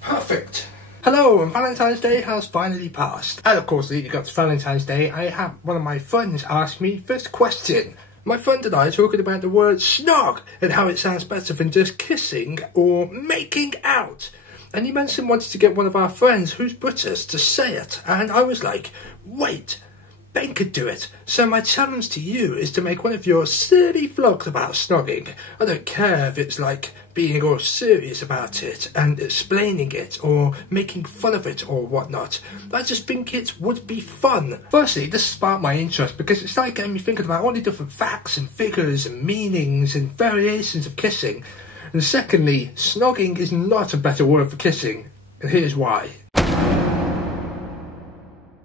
Perfect. Hello, and Valentine's Day has finally passed. And of course, leading up to Valentine's Day, I had one of my friends ask me this question. My friend and I are talking about the word snog and how it sounds better than just kissing or making out. And he mentioned wanting to get one of our friends who's British to say it. And I was like, wait, Ben could do it. So my challenge to you is to make one of your silly vlogs about snogging. I don't care if it's like being all serious about it and explaining it or making fun of it or whatnot. I just think it would be fun. Firstly, this sparked my interest because it started getting me thinking about all the different facts and figures and meanings and variations of kissing. And secondly, snogging is not a better word for kissing. And here's why.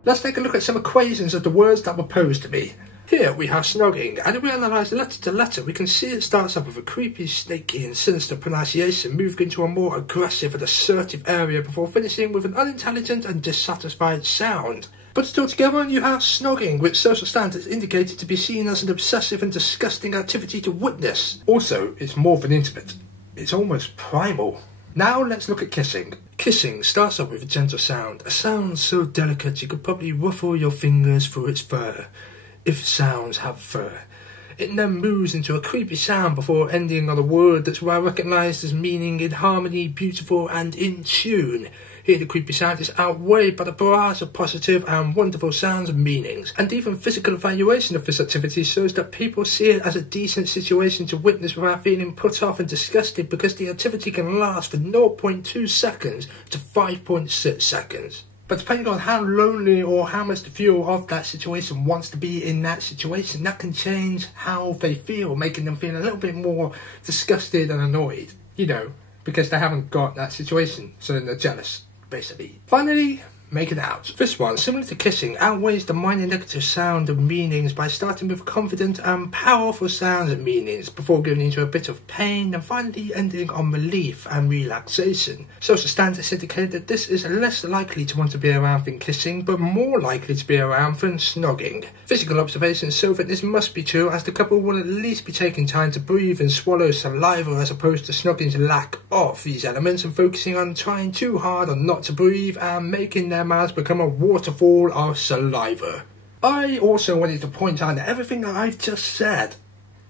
Let's take a look at some equations of the words that were posed to me. Here we have snogging, and if we analyse letter to letter, we can see it starts off with a creepy, snaky and sinister pronunciation, moving into a more aggressive and assertive area before finishing with an unintelligent and dissatisfied sound. Put it all together and you have snogging, which social standards indicated to be seen as an obsessive and disgusting activity to witness. Also, it's more than intimate. It's almost primal. Now let's look at kissing. Kissing starts off with a gentle sound, a sound so delicate you could probably ruffle your fingers through its fur, if sounds have fur. It then moves into a creepy sound before ending on a word that's well recognised as meaning in harmony, beautiful and in tune. Here the creepy sound is outweighed by the barrage of positive and wonderful sounds and meanings. And even physical evaluation of this activity shows that people see it as a decent situation to witness without feeling put off and disgusted, because the activity can last from 0.2 seconds to 5.6 seconds. But depending on how lonely or how much the viewer of that situation wants to be in that situation, that can change how they feel, making them feel a little bit more disgusted and annoyed. You know, because they haven't got that situation, so then they're jealous, basically. Finally, making out. This one, similar to kissing, outweighs the minor negative sound and meanings by starting with confident and powerful sounds and meanings before going into a bit of pain and finally ending on relief and relaxation. Social standards indicate that this is less likely to want to be around than kissing, but more likely to be around than snogging. Physical observations show that this must be true, as the couple will at least be taking time to breathe and swallow saliva, as opposed to snogging's lack of these elements and focusing on trying too hard on not to breathe and making their mouths become a waterfall of saliva. I also wanted to point out that everything that I've just said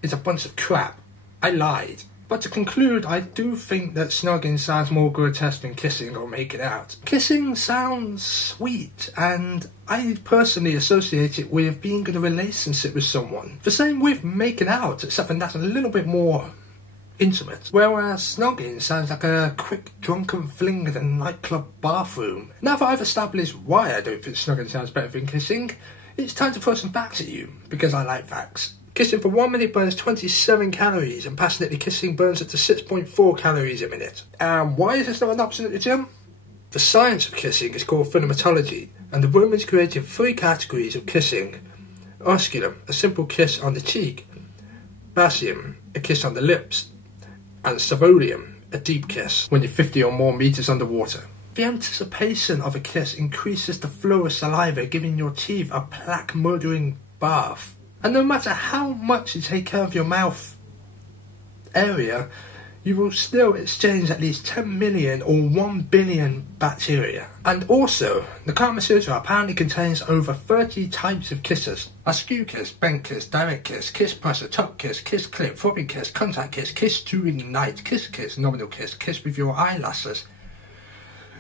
is a bunch of crap. I lied. But to conclude, I do think that snogging sounds more grotesque than kissing or making out. Kissing sounds sweet, and I personally associate it with being in a relationship with someone. The same with making out, except for that's a little bit more intimate. Whereas snogging sounds like a quick drunken fling in a nightclub bathroom. Now that I've established why I don't think snogging sounds better than kissing, it's time to throw some facts at you, because I like facts. Kissing for 1 minute burns 27 calories, and passionately kissing burns up to 6.4 calories a minute. And why is this not an option at the gym? The science of kissing is called phenometology, and the Romans created 3 categories of kissing. Osculum, a simple kiss on the cheek. Basium, a kiss on the lips. And Savolium, a deep kiss, when you're 50 or more meters underwater. The anticipation of a kiss increases the flow of saliva, giving your teeth a plaque-murdering bath. And no matter how much you take care of your mouth area, you will still exchange at least 10 million or 1 billion bacteria. And also, the Kama Sutra apparently contains over 30 types of kisses. A skew kiss, bent kiss, direct kiss, kiss presser, top kiss, kiss clip, throbbing kiss, contact kiss to ignite, kiss, nominal kiss with your eyelashes,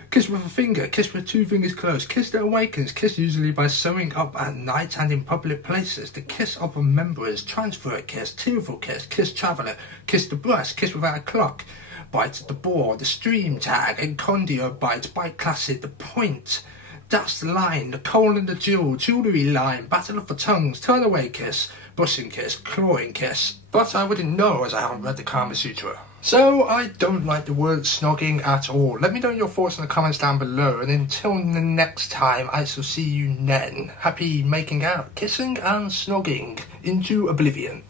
kiss with a finger, kiss with 2 fingers closed, kiss that awakens, kiss usually by sewing up at night and in public places, the kiss of remembrance, transfer kiss, tearful kiss traveller, kiss the breast, kiss without a clock, bite the bore, the stream tag, encondio bite classic, the point, dash the line, the coal and the jewel, jewellery line, battle of the tongues, turn away kiss, brushing kiss, clawing kiss. But I wouldn't know, as I haven't read the Kama Sutra. So I don't like the word snogging at all. Let me know your thoughts in the comments down below, and until the next time, I shall see you then. Happy making out, kissing and snogging into oblivion.